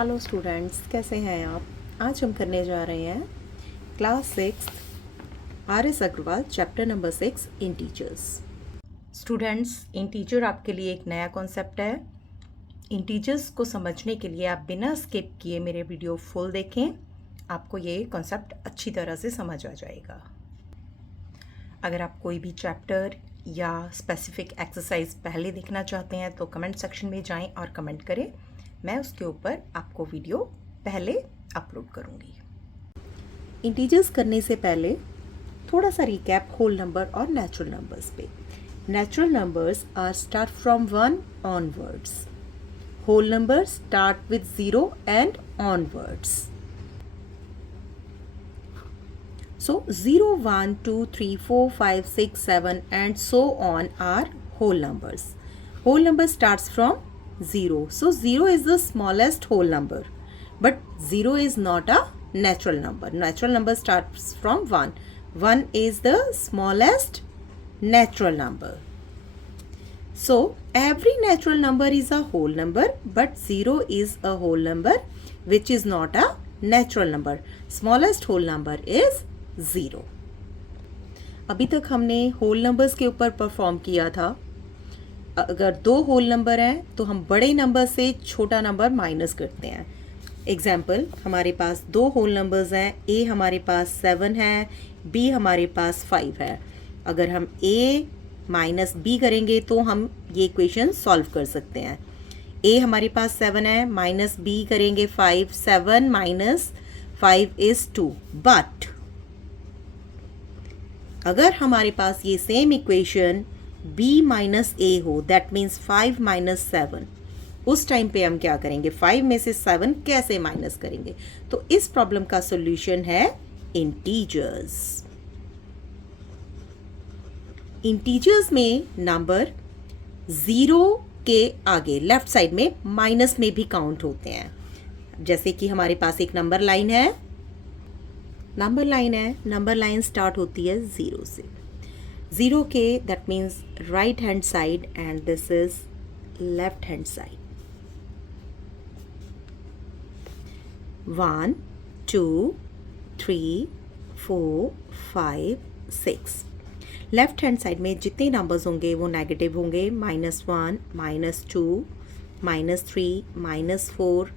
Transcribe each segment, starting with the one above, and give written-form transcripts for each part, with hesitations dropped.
Hello students, कैसे हैं आप। आज हम करने जा रहे हैं class 6 R S Agarwal chapter number 6 integers. Students, integer आपके लिए एक नया कॉन्सेप्ट है। इंटीजर्स को समझने के लिए आप बिना स्किप किए मेरे वीडियो फुल देखें, आपको ये कॉन्सेप्ट अच्छी तरह से समझ आ जाएगा। अगर आप कोई भी चैप्टर या स्पेसिफिक एक्सरसाइज पहले देखना चाहते हैं तो कमेंट सेक्शन में जाएं और कमेंट करें। मैं उसके ऊपर आपको वीडियो पहले अपलोड करूंगी। इंटीजर्स करने से पहले थोड़ा सा रिकैप होल नंबर और नेचुरल नंबर्स पे। Natural numbers are start from 1 onwards. Whole numbers start with 0 and onwards. So 0, 1, 2, 3, 4, 5, 6, 7 and so on are whole numbers. Whole number starts from 0. So 0 is the smallest whole number. But 0 is not a natural number. Natural number starts from 1. 1 is the smallest natural number. So every natural number is a whole number, but 0 is a whole number which is not a natural number. Smallest whole number is 0. अभी तक हमने whole numbers के ऊपर perform किया था। अगर दो whole number हैं तो हम बड़े नंबर से छोटा नंबर माइनस करते हैं। एग्जाम्पल, हमारे पास दो होल नंबर्स हैं। ए हमारे पास 7 है, बी हमारे पास 5 है। अगर हम ए माइनस बी करेंगे तो हम ये इक्वेशन सॉल्व कर सकते हैं। ए हमारे पास 7 है, माइनस बी करेंगे 5। 7 माइनस 5 इज 2। बट अगर हमारे पास ये सेम इक्वेशन b माइनस ए हो, दैट मीन्स 5 माइनस 7, उस टाइम पे हम क्या करेंगे? 5 में से 7 कैसे माइनस करेंगे? तो इस प्रॉब्लम का सॉल्यूशन है इंटीजर्स। इंटीजर्स में नंबर 0 के आगे लेफ्ट साइड में माइनस में भी काउंट होते हैं। जैसे कि हमारे पास एक नंबर लाइन है। नंबर लाइन स्टार्ट होती है 0 से। 0 के that means right hand side and this is left hand side. 1 2 3 4 5 6। Left hand side में जितने नंबर्स होंगे वो नेगेटिव होंगे। -1 -2 -3 -4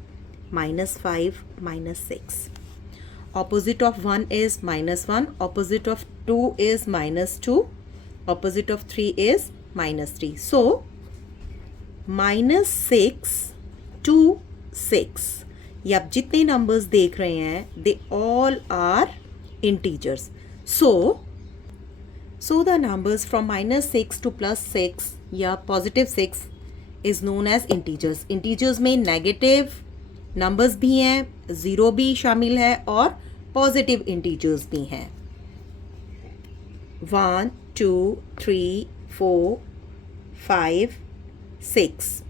-5 -6। Opposite of 1 is -1, opposite of 2 is -2, opposite of 3 is -3. So -6 to 6, ये आप जितने नंबर्स देख रहे हैं they all are integers. So the numbers from -6 to +6 या +6 is known as integers. Integers में नेगेटिव नंबर्स भी हैं, 0 भी शामिल है और पॉजिटिव इंटीजर्स भी हैं। 1 2 3 4 5 6।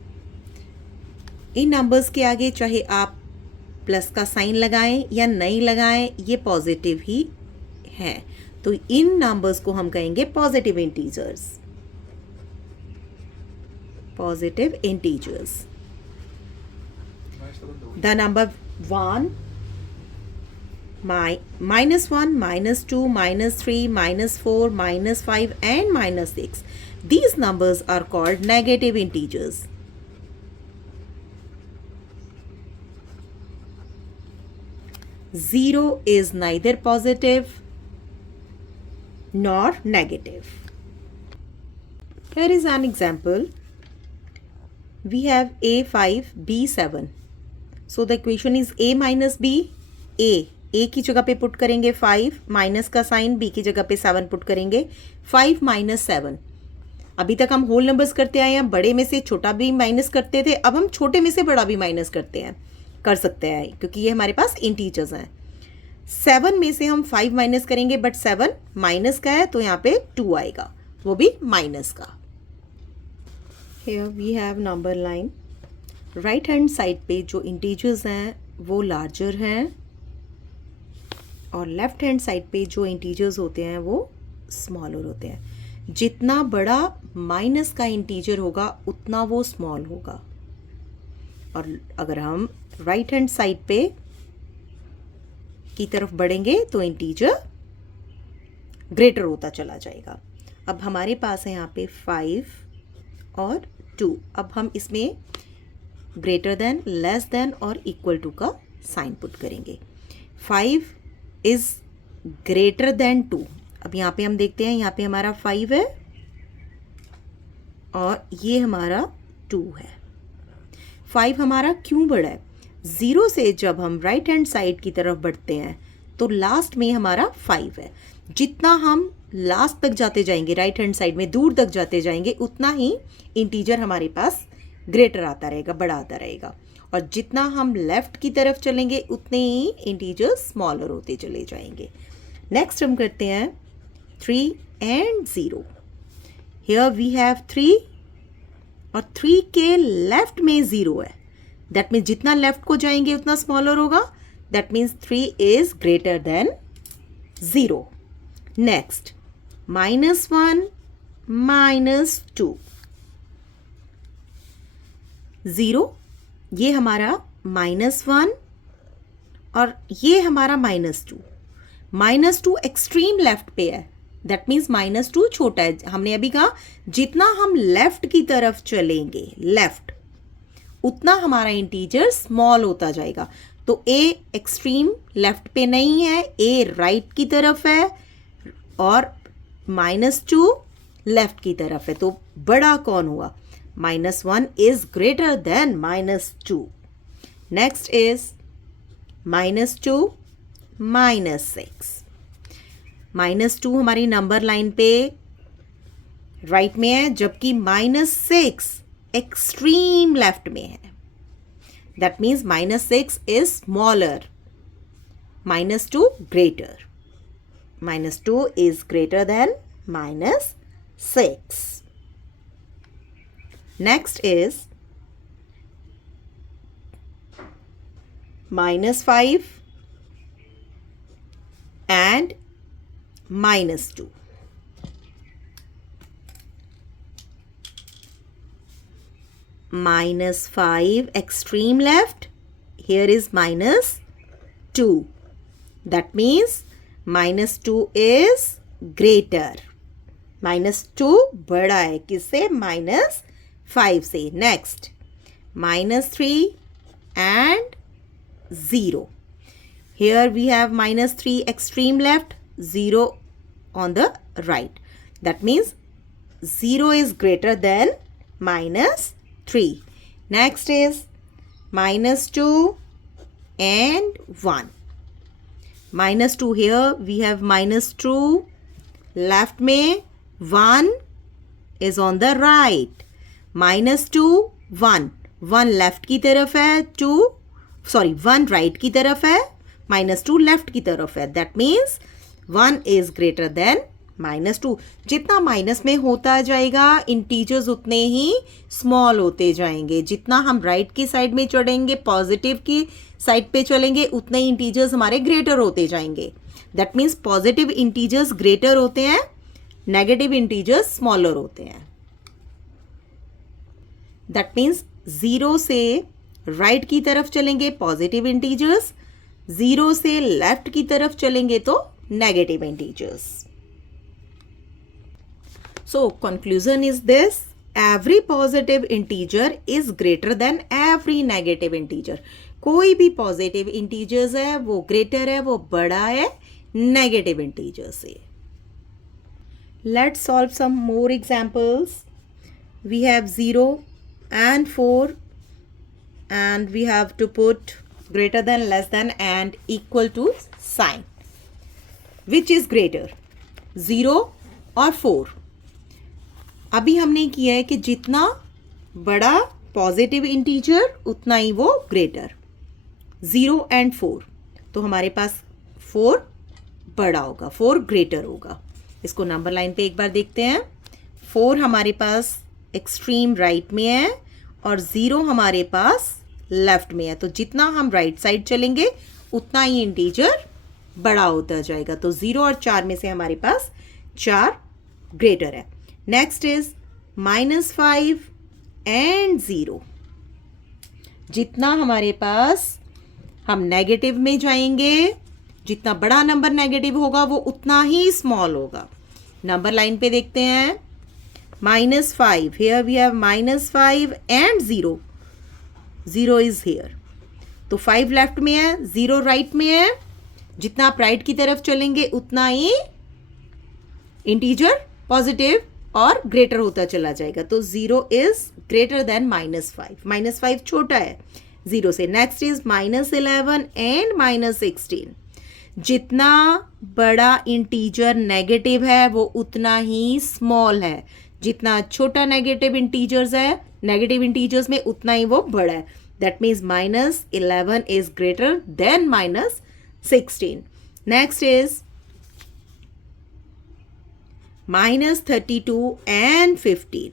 इन नंबर्स के आगे चाहे आप प्लस का साइन लगाएं या नहीं लगाएं, ये पॉजिटिव ही हैं। तो इन नंबर्स को हम कहेंगे positive integers. Positive integers. The number 1, -1, -2, -3, -4, -5 and -6. These numbers are called negative integers. Zero is neither positive nor negative. Here is an example. We have A5, B7. So the equation is A minus B. A की जगह पे put करेंगे 5, minus का sign, B की जगह पे 7 put करेंगे। 5 minus 7। अभी तक हम होल नंबर्स करते आए हैं, बड़े में से छोटा भी माइनस करते थे, अब हम छोटे में से बड़ा भी माइनस कर सकते हैं क्योंकि ये हमारे पास इंटीजर्स हैं। 7 में से हम 5 माइनस करेंगे, बट 7 माइनस का है तो यहाँ पे 2 आएगा, वो भी माइनस का। Here we have number line. Right hand side पे जो इंटीजर्स हैं वो लार्जर हैं और लेफ्ट हैंड साइड पे जो इंटीजर्स होते हैं वो स्मॉलर होते हैं। जितना बड़ा माइनस का इंटीजर होगा उतना वो स्मॉल होगा। और अगर हम राइट हैंड साइड पे की तरफ बढ़ेंगे तो इंटीजर ग्रेटर होता चला जाएगा। अब हमारे पास है यहाँ पे 5 और 2। अब हम इसमें ग्रेटर देन, लेस देन और इक्वल टू का साइन पुट करेंगे। 5 इज ग्रेटर देन 2। अब यहाँ पे हम देखते हैं, यहाँ पे हमारा 5 है और ये हमारा 2 है। 5 हमारा क्यों बढ़ा है? 0 से जब हम राइट हैंड साइड की तरफ बढ़ते हैं तो लास्ट में हमारा 5 है। जितना हम लास्ट तक जाते जाएंगे, राइट हैंड साइड में दूर तक जाते जाएंगे, उतना ही इंटीजर हमारे पास ग्रेटर आता रहेगा, बड़ा आता रहेगा। और जितना हम लेफ्ट की तरफ चलेंगे उतने ही इंटीजर स्मॉलर होते चले जाएंगे। नेक्स्ट हम करते हैं 3 एंड 0। हियर वी हैव 3 और 3 के लेफ्ट में 0 है। दैट मीन्स जितना लेफ्ट को जाएंगे उतना स्मॉलर होगा। That means 3 is greater then 0। Next -1 -2 0, ये हमारा -1 और ये हमारा -2। -2 एक्सट्रीम लेफ्ट पे है। दैट मीन्स -2 छोटा है। हमने अभी कहा जितना हम लेफ्ट की तरफ चलेंगे, लेफ्ट, उतना हमारा इंटीजर स्मॉल होता जाएगा। तो ए एक्सट्रीम लेफ्ट पे नहीं है, ए राइट की तरफ है और -2 लेफ्ट की तरफ है। तो बड़ा कौन हुआ? -1 is greater than -2. Next is -2 -6. -2 हमारी नंबर लाइन पे राइट में है, जबकि -6 एक्सट्रीम लेफ्ट में है। That means -6 is smaller, -2 greater. -2 is greater than -6. Next is -5 and -2. -5 extreme left, here is -2. That means -2 is greater. -2 बड़ा है किससे? -5 से। Next -3 and 0. Here we have -3 extreme left, 0 on the right. That means 0 is greater than -3. Next is -2 and 1. -2, here we have -2 left में, 1 is on the right. -2 1, 1 left की तरफ है, 1 right की तरफ है, -2 लेफ्ट की तरफ है। That means 1 is greater than -2। जितना माइनस में होता जाएगा इंटीजर्स उतने ही स्मॉल होते जाएंगे। जितना हम राइट की साइड में चढ़ेंगे, पॉजिटिव की साइड पे चलेंगे, उतने ही इंटीजर्स हमारे ग्रेटर होते जाएंगे। That means positive integers greater होते हैं, नेगेटिव इंटीजर्स स्मॉलर होते हैं। दैट मीन्स 0 से राइट की तरफ चलेंगे पॉजिटिव इंटीजर्स, 0 से लेफ्ट की तरफ चलेंगे तो negative integers. So conclusion is this, every positive integer is greater then every negative integer. कोई भी पॉजिटिव इंटीजर्स है वो ग्रेटर है, वो बड़ा है नेगेटिव इंटीजर से। Let's solve some more examples. We have 0 and 4 and we have to put greater than, less than and equal to sign. Which is greater, 0 और 4? अभी हमने किया है कि जितना बड़ा पॉजिटिव इंटीजर उतना ही वो ग्रेटर। 0 and 4, तो हमारे पास 4 बड़ा होगा, 4 ग्रेटर होगा। इसको नंबर लाइन पे एक बार देखते हैं। 4 हमारे पास एक्सट्रीम राइट में है और 0 हमारे पास लेफ्ट में है। तो जितना हम राइट साइड चलेंगे उतना ही इंटीजर बड़ा होता जाएगा। तो 0 और 4 में से हमारे पास 4 ग्रेटर है। Next is -5 and 0. जितना हमारे पास हम नेगेटिव में जाएंगे, जितना बड़ा नंबर नेगेटिव होगा वो उतना ही स्मॉल होगा। नंबर लाइन पे देखते हैं, -5, here we have -5 and 0, 0 is here, तो 5 लेफ्ट में है, 0 राइट में है। जितना आप राइट की तरफ चलेंगे उतना ही इंटीजर पॉजिटिव और ग्रेटर होता चला जाएगा, तो 0 इज ग्रेटर देन -5, -5 छोटा है 0 से। नेक्स्ट इज -11 एंड -16, जितना बड़ा इंटीजर नेगेटिव है वो उतना ही स्मॉल है, जितना छोटा नेगेटिव इंटीजर्स है, नेगेटिव इंटीजर्स में उतना ही वो बड़ा है। That means -11 is greater then -16। Next is -32 and 15,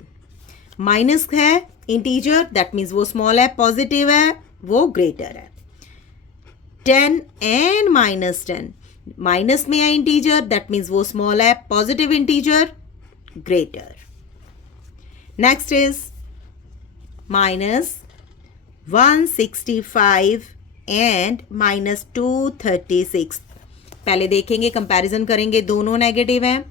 minus है इंटीजर, दैट मीन्स वो स्मॉल है, पॉजिटिव है वो ग्रेटर है। 10 एंड -10, माइनस में है इंटीजर, दैट मीन्स वो स्मॉल है, positive integer greater. Next is -165 and -236। पहले देखेंगे, कंपैरिजन करेंगे, दोनों नेगेटिव हैं,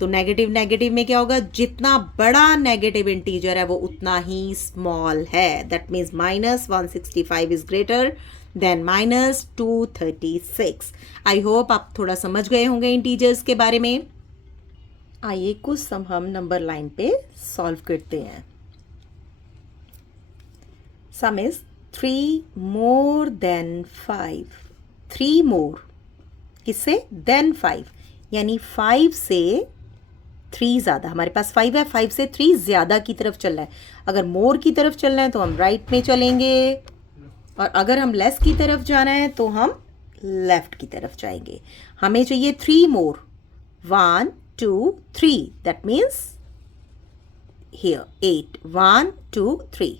तो नेगेटिव नेगेटिव में क्या होगा, जितना बड़ा नेगेटिव इंटीजर है वो उतना ही स्मॉल है। That means -165 is greater then -236। I hope आप थोड़ा समझ गए होंगे इंटीजर्स के बारे में। आइए कुछ सम हम नंबर लाइन पे सॉल्व करते हैं। सम इज 3 more than 5, 3 more किससे, देन 5, यानी 5 से 3 ज़्यादा। हमारे पास 5 है, 5 से 3 ज़्यादा की तरफ चल रहा है। अगर मोर की तरफ चल रहा है तो हम राइट में चलेंगे, और अगर हम लेस की तरफ जाना है तो हम लेफ्ट की तरफ जाएंगे। हमें चाहिए 3 मोर, 1 2 3, that means here 8, 1 2 3।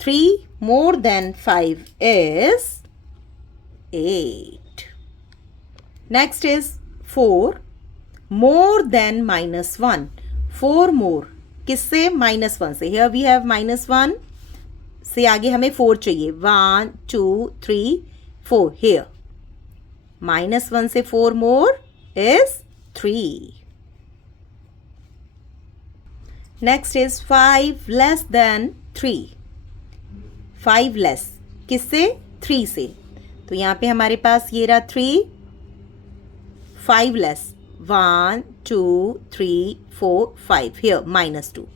3 more than 5 is 8. Next is 4 more than -1. 4 more किससे, -1 से। Here we have -1 से आगे हमें 4 चाहिए, 1 2 3 4। Here -1 से 4 more is 3. Next is 5 less than 3. 5 less किससे, 3 से, तो यहाँ पे हमारे पास ये रहा 3, 5 less 1 2 3 4 5, here -2।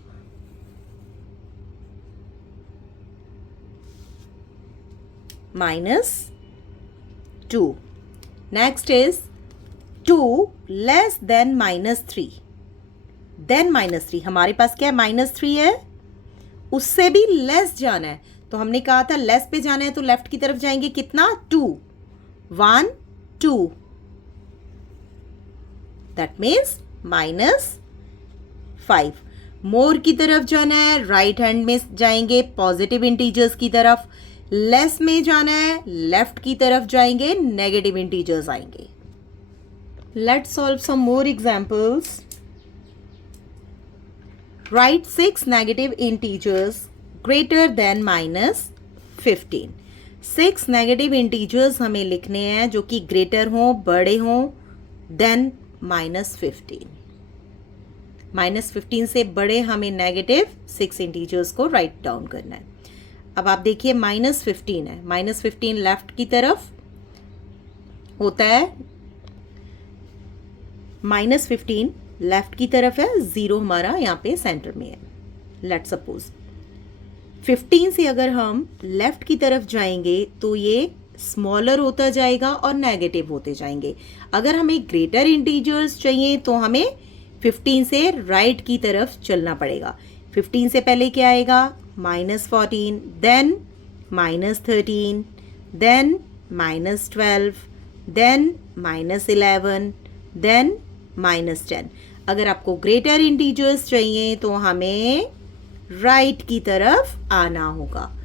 -2। Next is 2 less than -3, then -3। हमारे पास क्या है, -3 है, उससे भी लेस जाना है, तो हमने कहा था लेस पे जाना है तो लेफ्ट की तरफ जाएंगे, कितना, 2, 1 2, दैट मीन्स -5। मोर की तरफ जाना है, राइट हैंड में जाएंगे, पॉजिटिव इंटीजर्स की तरफ। लेस में जाना है, लेफ्ट की तरफ जाएंगे, नेगेटिव इंटीजर्स आएंगे। Let's solve some more examples. Write 6 negative integers greater than -15। 6 negative integers हमें लिखने हैं जो कि ग्रेटर हों, बड़े हों देन -15। -15 से बड़े हमें नेगेटिव 6 इंटीजर्स को राइट डाउन करना है। अब आप देखिए -15 है, -15 लेफ्ट की तरफ होता है, -15 लेफ्ट की तरफ है, 0 हमारा यहाँ पे सेंटर में है। लेट्स सपोज 15 से अगर हम लेफ्ट की तरफ जाएंगे तो ये स्मॉलर होता जाएगा और नेगेटिव होते जाएंगे। अगर हमें ग्रेटर इंटीजर्स चाहिए तो हमें 15 से राइट की तरफ चलना पड़ेगा। 15 से पहले क्या आएगा, -14, देन -13, देन -12, देन -11, देन -10। अगर आपको ग्रेटर इंटीजर्स चाहिए तो हमें राइट की तरफ आना होगा।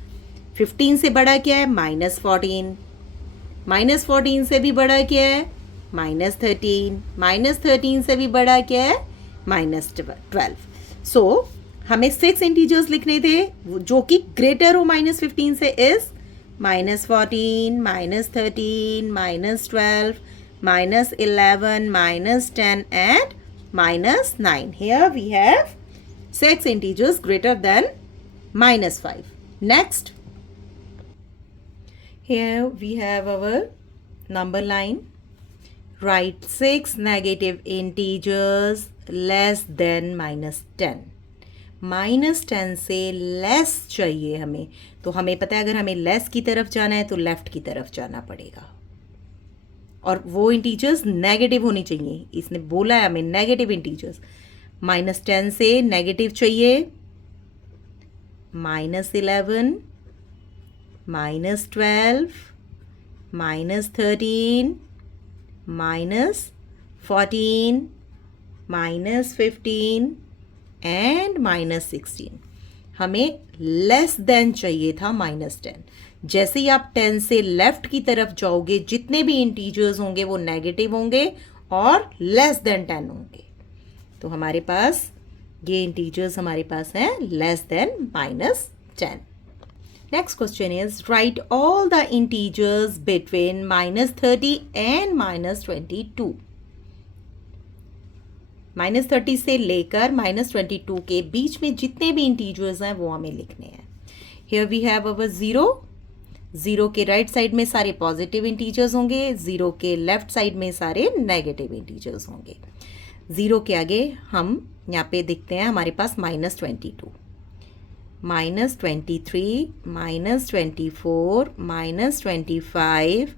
15 से बड़ा क्या है, -14, -14 से भी बड़ा क्या है, -13, -13 से भी बड़ा क्या है, -12। सो हमें 6 इंटीजर्स लिखने थे जो कि ग्रेटर हो -15 से, is -14, -13, -12, -11, -10 and -9. Here we have 6 integers greater than -5. Next, here we have our number line. Write 6 negative integers less than -10. -10 से लेस चाहिए हमें, तो हमें पता है अगर हमें लेस की तरफ जाना है तो लेफ्ट की तरफ जाना पड़ेगा, और वो इंटीजर्स नेगेटिव होनी चाहिए. इसने बोला है हमें नेगेटिव इंटीजर्स. -10 से नेगेटिव चाहिए -11, -12, -13, -14, -15 एंड -16. हमें लेस देन चाहिए था -10. जैसे ही आप 10 से लेफ्ट की तरफ जाओगे जितने भी इंटीजर्स होंगे वो नेगेटिव होंगे और लेस देन 10 होंगे. तो हमारे पास ये इंटीजर्स हमारे पास हैं less than -10. Next question is right all the integers between -30 and -22. -30 से लेकर -22 के बीच में जितने भी इंटीजर्स हैं वो हमें लिखने हैं. हियर वी हैव अवर 0. 0 के राइट साइड में सारे पॉजिटिव इंटीजर्स होंगे, 0 के लेफ्ट साइड में सारे नेगेटिव इंटीजर्स होंगे. 0 के आगे हम यहाँ पे देखते हैं हमारे पास -22, -23, -24, -25,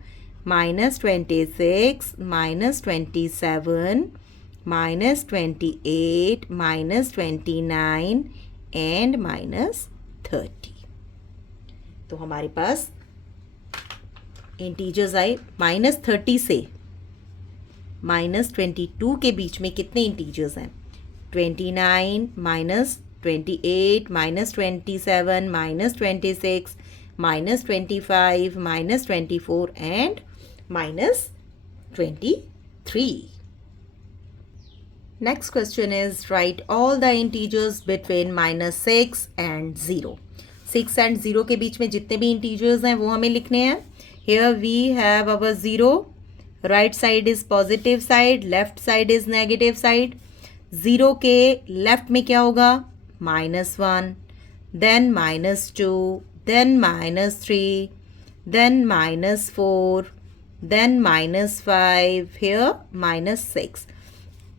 -26, -27, -28, -29 एंड -30. तो हमारे पास इंटीजर्स आए. -30 से -22 के बीच में कितने इंटीजर्स हैं? 29, -28, -27, -26, -25, -24 and -23. Next question is write all the integers between -6 and 0. 6 and 0 के बीच में जितने भी integers हैं वो हमें लिखने हैं. Here we have our 0. Right side is positive side, left side is negative side. 0 के left में क्या होगा? -1, then -2, then -3, then -4, then -5, here -6.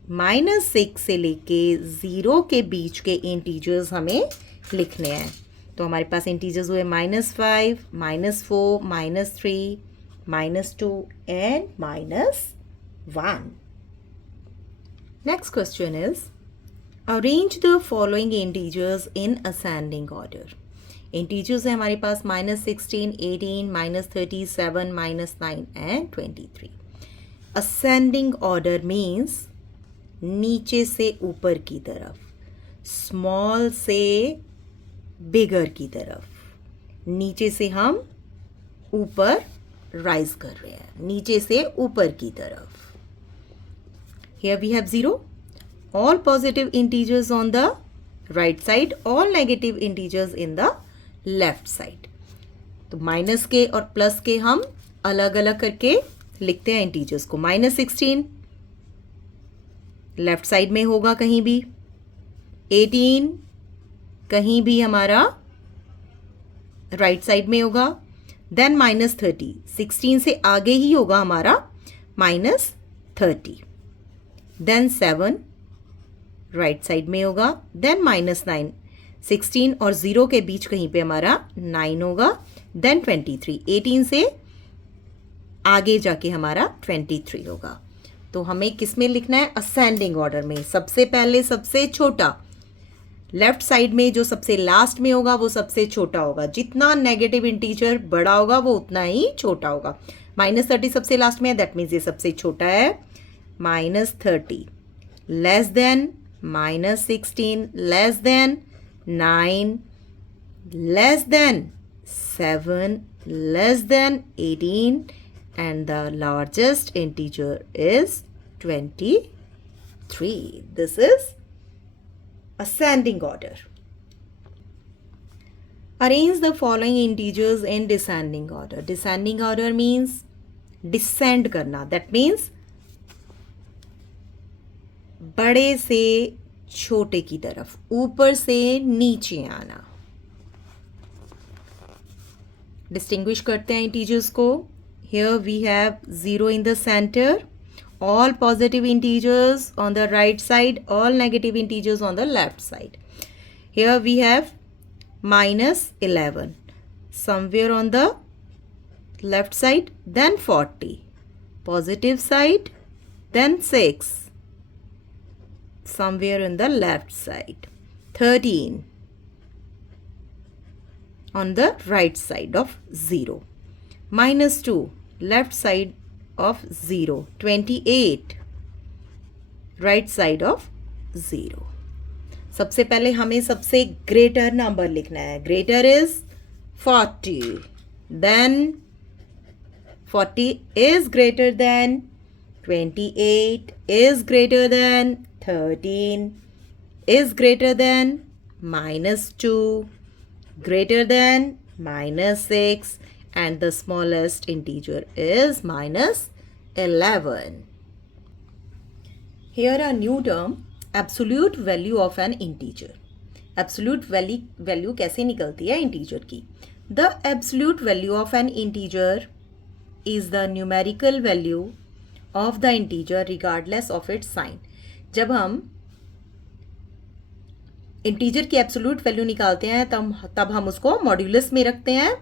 -6 से लेके 0 के बीच के इंटीजर्स हमें लिखने हैं. तो हमारे पास इंटीजर्स हुए -5, -4, -3, -2 and -1. Next question is arrange the following integers in ascending order. Integers है हमारे पास -16, 18, -37, -9 एंड 23. असेंडिंग ऑर्डर मीन्स नीचे से ऊपर की तरफ, स्मॉल से बिगर की तरफ. नीचे से हम ऊपर राइज कर रहे हैं, नीचे से ऊपर की तरफ. Here we have 0. All positive integers on the right side, all negative integers in the left side. तो माइनस के और प्लस के हम अलग अलग करके लिखते हैं इंटीजर्स को. -16 लेफ्ट साइड में होगा कहीं भी, 18 कहीं भी हमारा राइट साइड में होगा, देन -30 16 से आगे ही होगा हमारा -30, देन 7 राइट साइड में होगा, देन -9 16 और 0 के बीच कहीं पे हमारा 9 होगा, देन 23 18 से आगे जाके हमारा 23 होगा. तो हमें किस में लिखना है? असेंडिंग ऑर्डर में. सबसे पहले सबसे छोटा, लेफ्ट साइड में जो सबसे लास्ट में होगा वो सबसे छोटा होगा. जितना नेगेटिव इंटीजर बड़ा होगा वो उतना ही छोटा होगा. -30 सबसे लास्ट में है, दैट मीन्स ये सबसे छोटा है. -30 less than -16 less than 9 less than 7 less than 18 and the largest integer is 23. This is ascending order. Arrange the following integers in descending order. Descending order means descend करना. That means बड़े से छोटे की तरफ, ऊपर से नीचे आना. डिस्टिंग्विश करते हैं इंटीजर्स को. Here we have 0 in the center, all positive integers on the right side, all negative integers on the left side. Here we have minus 11 somewhere on the left side, then 40 positive side, then 6 somewhere in the left side, 13 on the right side of 0, minus 2 left side of 0, 28 right side of 0. सबसे पहले हमें सबसे greater number लिखना है. Greater is 40, then 40 is greater than 28, is greater than 13, is greater than -2, greater than -6, and the smallest integer is -11. Here a new term, absolute value of an integer. Absolute value कैसे निकलती है integer की? The absolute value of an integer is the numerical value of the integer regardless of its sign. जब हम integer की absolute value निकालते हैं तब हम उसको मॉड्यूलस में रखते हैं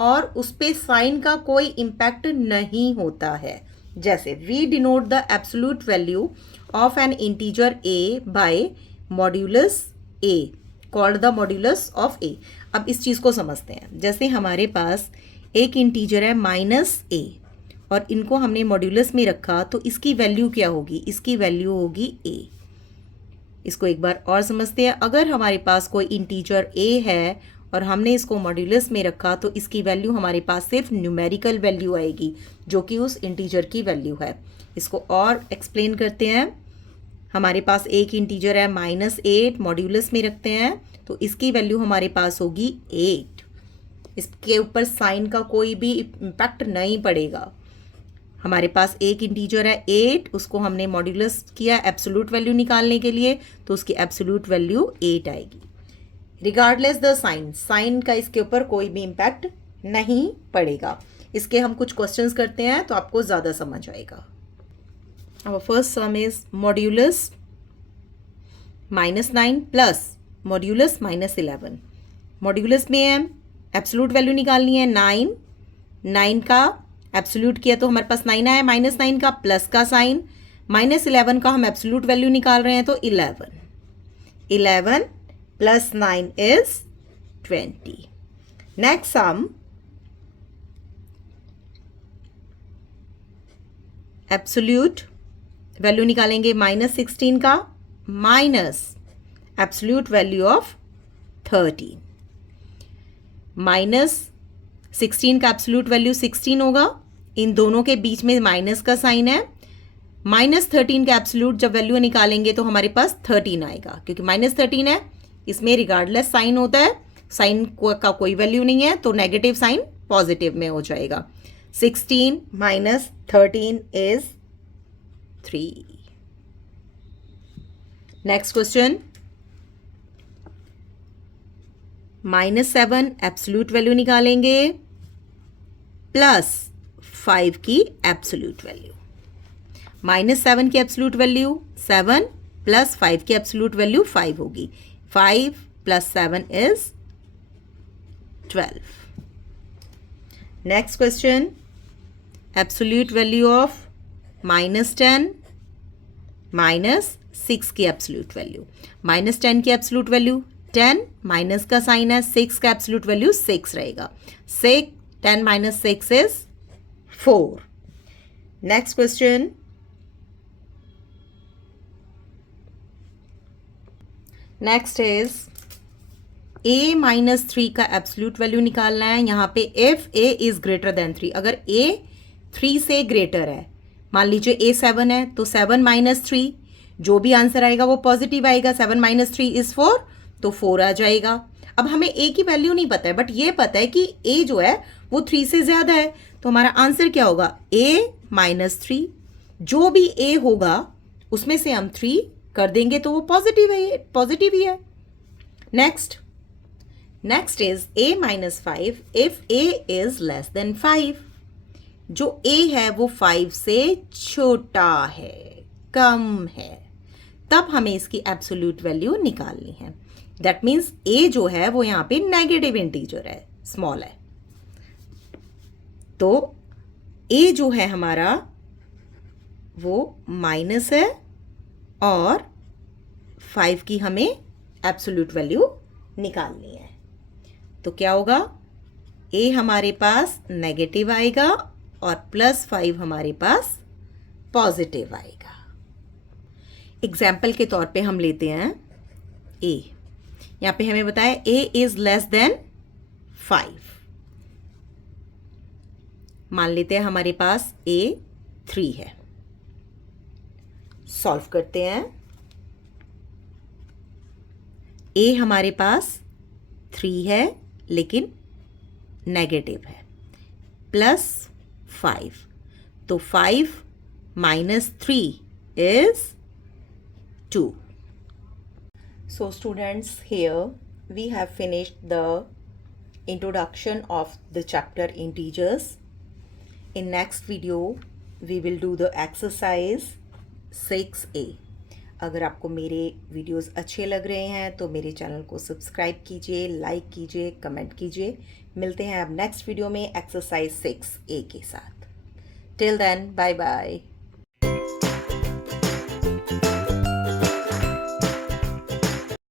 और उस पे साइन का कोई इम्पैक्ट नहीं होता है. जैसे we denote the absolute value of an integer A by modulus A, called the modulus of A. अब इस चीज़ को समझते हैं. जैसे हमारे पास एक इंटीजर है -a और इनको हमने मॉड्यूलस में रखा तो इसकी वैल्यू क्या होगी? इसकी वैल्यू होगी a. इसको एक बार और समझते हैं. अगर हमारे पास कोई इंटीजर a है और हमने इसको मॉड्यूलस में रखा तो इसकी वैल्यू हमारे पास सिर्फ न्यूमेरिकल वैल्यू आएगी जो कि उस इंटीजर की वैल्यू है. इसको और एक्सप्लेन करते हैं. हमारे पास एक इंटीजर है -8, मॉड्यूलस में रखते हैं तो इसकी वैल्यू हमारे पास होगी 8. इसके ऊपर साइन का कोई भी इम्पैक्ट नहीं पड़ेगा. हमारे पास एक इंटीजर है 8, उसको हमने मॉड्यूलस किया एब्सोल्यूट वैल्यू निकालने के लिए तो उसकी एब्सोल्यूट वैल्यू 8 आएगी. रिगार्डलेस द साइन, साइन का इसके ऊपर कोई भी इम्पैक्ट नहीं पड़ेगा. इसके हम कुछ क्वेश्चंस करते हैं तो आपको ज़्यादा समझ आएगा. Our first sum is modulus -9 plus modulus -11. Modulus में है एब्सोल्यूट वैल्यू निकालनी है 9. 9 का एब्सोल्यूट किया तो हमारे पास 9 आया, -9 का प्लस का साइन, -11 का हम एब्सोल्यूट वैल्यू निकाल रहे हैं तो 11. 11 plus 9 is 20. Next sum absolute value निकालेंगे -16 का माइनस एब्सोल्यूट वैल्यू ऑफ 13. -16 का एब्सोल्यूट वैल्यू 16 होगा. इन दोनों के बीच में माइनस का साइन है. -13 का एब्सोल्यूट जब वैल्यू निकालेंगे तो हमारे पास 13 आएगा क्योंकि -13 है. इसमें रिगार्डलेस साइन होता है, साइन का कोई वैल्यू नहीं है तो नेगेटिव साइन पॉजिटिव में हो जाएगा. 16 minus 13 is 3. Next question -7 absolute value निकालेंगे प्लस 5 की एब्सोल्यूट वैल्यू. -7 की एब्सोल्यूट वैल्यू 7 प्लस 5 की एब्सोल्यूट वैल्यू 5 होगी. 5 plus 7 is 12. Next question absolute value of -10 minus 6 की एब्सोल्यूट वैल्यू. -10 की एब्सोल्यूट वैल्यू 10, माइनस का साइन है, 6 का एब्सोल्यूट वैल्यू 6 रहेगा. 10 minus 6 is 4. Next question next is a -3 का एब्सोल्यूट वैल्यू निकालना है. यहाँ पे if a is greater then 3, अगर a 3 से ग्रेटर है, मान लीजिए a 7 है तो 7 माइनस 3, जो भी आंसर आएगा वो पॉजिटिव आएगा. 7 माइनस 3 इज 4 तो 4 आ जाएगा. अब हमें a की वैल्यू नहीं पता है, बट ये पता है कि a जो है वो 3 से ज्यादा है, तो हमारा आंसर क्या होगा, a माइनस 3। जो भी a होगा उसमें से हम 3 कर देंगे तो वो पॉजिटिव है, पॉजिटिव ही है। Next is a minus 5 if a is less than 5। जो a है वो 5 से छोटा है, कम है, तब हमें इसकी एब्सोल्यूट वैल्यू निकालनी है। दैट मीन्स a जो है वो यहां पे नेगेटिव इंटीजर है, स्मॉल है, तो a जो है हमारा वो माइनस है और 5 की हमें एब्सोल्यूट वैल्यू निकालनी है। तो क्या होगा, a हमारे पास नेगेटिव आएगा और +5 हमारे पास पॉजिटिव आएगा। एग्जाम्पल के तौर पे हम लेते हैं a। यहां पे हमें बताया a इज लेस देन 5। मान लेते हैं हमारे पास a 3 है। सॉल्व करते हैं। a हमारे पास 3 है लेकिन नेगेटिव है, +5, तो 5 minus 3 is 2। So students, here we have finished the introduction of the chapter integers. In next video we will do the exercise 6a. अगर आपको मेरे वीडियोस अच्छे लग रहे हैं तो मेरे चैनल को सब्सक्राइब कीजिए, लाइक कीजिए, कमेंट कीजिए। मिलते हैं अब नेक्स्ट वीडियो में एक्सरसाइज 6a के साथ। Till then, bye bye.